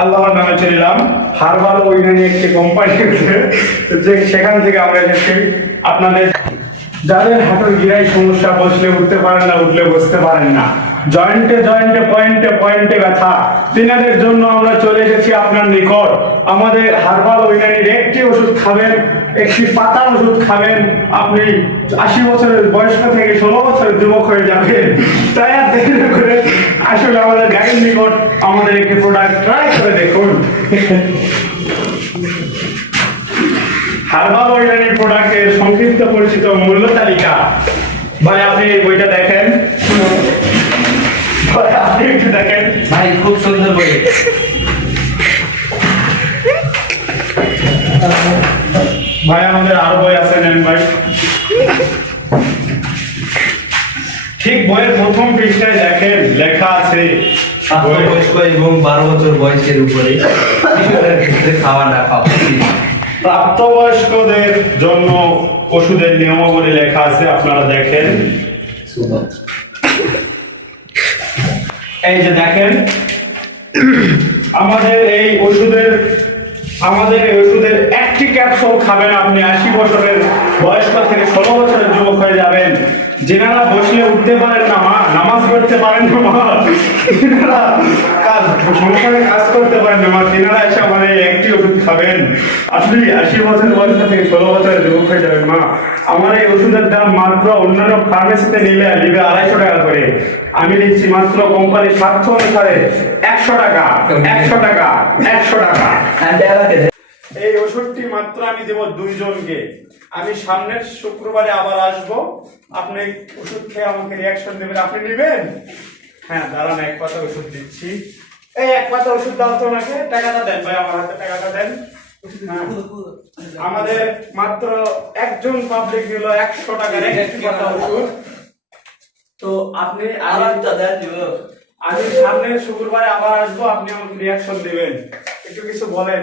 আল্লাহর নামে চলিলাম। হারবাল ওইখানে একটি কোম্পানি আছে, যে সেখান থেকে আমরা এসেছি আপনাদের যাদের হাঁটুর গিরায় সমস্যা, বসলে উঠতে পারেন না, উঠলে বসতে পারেন না, জয়েন্টে জয়েন্টে পয়েন্টে পয়েন্টে ব্যথা, তিনাদের জন্য আমরা চলে এসেছি আপনার নিকট। আমাদের হারবাল ওইখানের একটি ওষুধ খাবেন, একটি পাতার ওষুধ খাবেন, আপনি 80 বছরের বয়স্ক থেকে 16 বছরের যুবক হয়ে যাবেন। তাই আর দেরি না করে আসলে আমাদের গাইড নিকট আমাদের একটি প্রোডাক্ট ট্রাই করে দেখুন। হারবাল অর্গানিক প্রোডাক্টের সংক্ষিপ্ত পরিচিত মূল্য তালিকা। ভাই আপনি এই বইটা দেখেন, ভাই আপনি একটু দেখেন। ভাই খুব সুন্দর বই। ভাই আমাদের আরো বই আছে, নেন ভাই। ঠিক বইয়ের প্রথম পৃষ্ঠায় দেখেন লেখা আছে প্রাপ্তবয়স্ক এবং 12 বছর বয়সের উপরে শিশুদের ক্ষেত্রে খাওয়া না খাওয়া। প্রাপ্তবয়স্কদের জন্য ওষুধের নিয়মাবলী লেখা আছে, আপনারা দেখেন। এই যে দেখেন আমাদের এই ওষুধের একটি ক্যাপসুল খাবেন আপনি 80 বছরের বয়স্ক থেকে 16 বছরের যুবক হয়ে যাবেন। যেনারা বসলে উঠতে পারেন না, নামাজ পড়তে পারেন না, যেনারা সংসারে কাজ করতে পারেন না, তেনারা এসে আমার এই একটি ওষুধ খাবেন, আপনি 80 বছর বয়স থেকে 16 বছরের যুবক হয়ে যাবেন। আমার এই ওষুধের দাম মাত্র অন্যান্য ফার্মেসিতে নিলে 250 টাকা করে, আমি দিচ্ছি মাত্র কোম্পানির স্বার্থ অনুসারে 100 টাকা। 100 টাকা, 100 টাকা। এই ওষুধটি মাত্র আমি দেব 2 জনকে। আমি সামনের শুক্রবারে আবার আসবো, আপনি ওষুধ খেয়ে আমাকে রিয়াকশন দেবেন, আপনি নেবেন? হ্যাঁ দাঁড়ান, এক পাতা ওষুধ দিচ্ছি। এই এক পাতা ওষুধ দাও তো ওনাকে, টাকাটা দেন ভাই, আমার হাতে টাকাটা দেন। আমাদের মাত্র একজন পাবলিক দিল 100 টাকার একটি পাতা ওষুধ। তো আপনি আমি সামনের শুক্রবারে আবার আসবো, আপনি আমাকে রিয়াকশন দেবেন, একটু কিছু বলেন।